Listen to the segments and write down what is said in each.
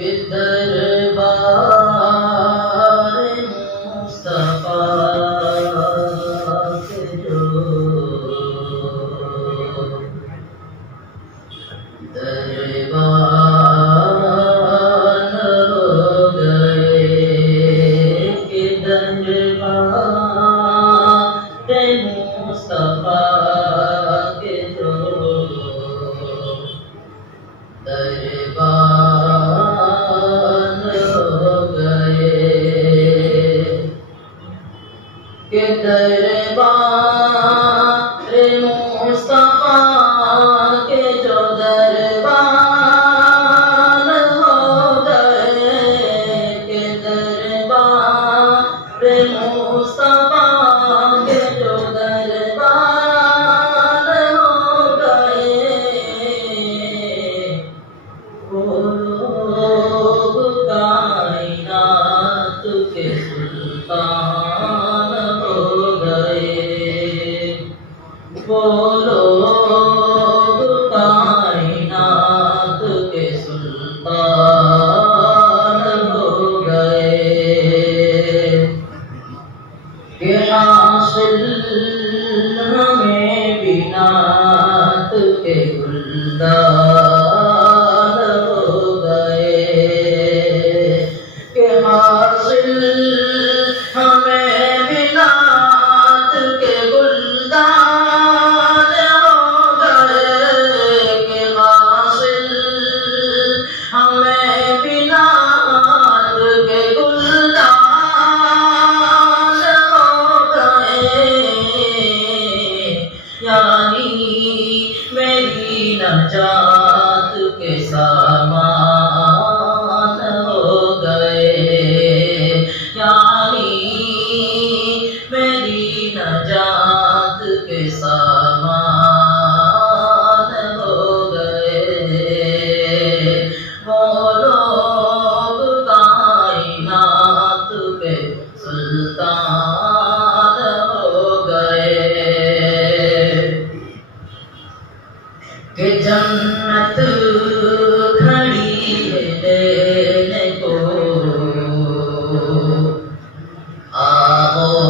دربار مصطفیٰ کے جو دربان ہو گئے کہ دربار مصطفیٰ کے جو دربان ہو گئے کہ دربار مصطفیٰ کے جو دربان ہو گئے کہ دربار مصطفیٰ کے جو دربان ہو گئے وہ لوگ کائنات کے سلطان ہو گئے وہ لوگ کائنات کے سلطان ہو گئے کہ حاصل ہمیں بنات کے گلدان ہو گئے کہ حاصل ہمیں بنات کے گلدان ہو گئے کہ حاصل ہمیں بنات کے گلدان ہو گئے یعنی میری نجات کے سامان ہو گئے یعنی میری نجات کے سامان ہو گئے وہ لوگ کائنات کے سلطان ہو گئے کہ جنت کھڑی ہے لینے کو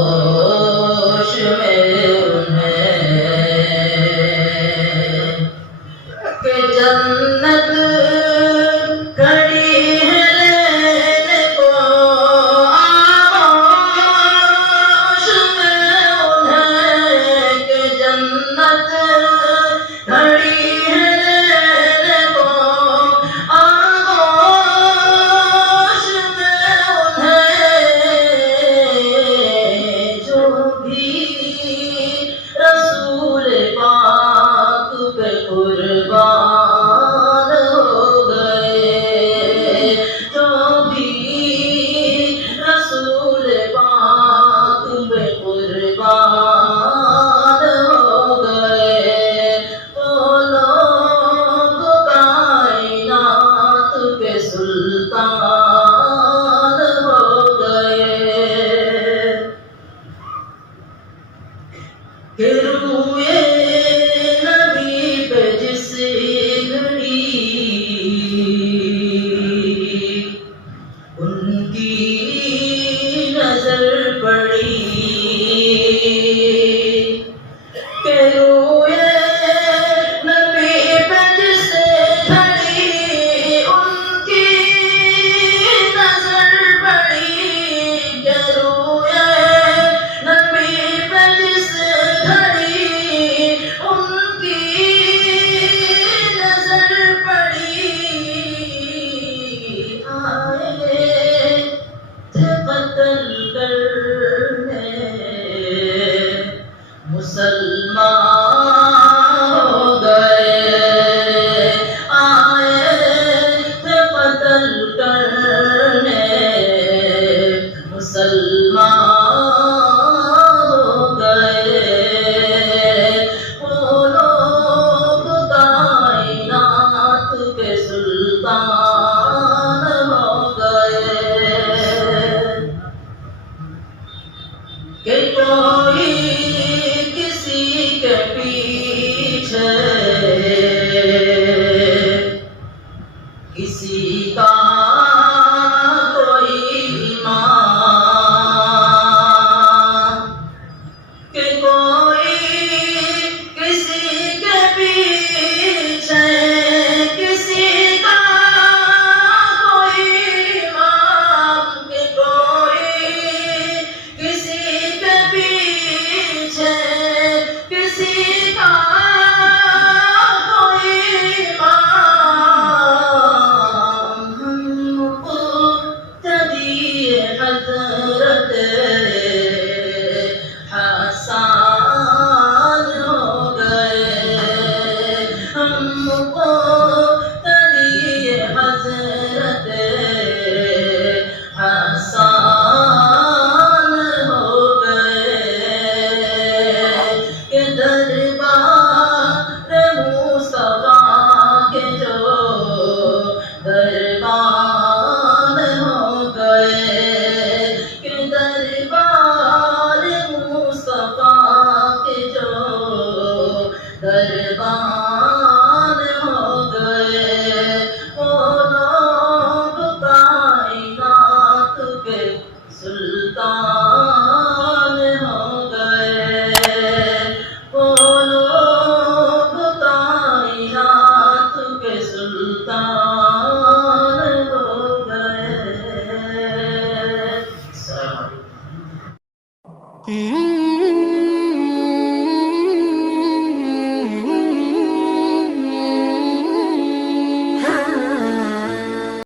آغوش میں انہیں کہ جنت کھڑی ہے لینے کو آغوش میں انہیں کہ جنت کھڑی ہے لینے کو آغوش Mm-hmm.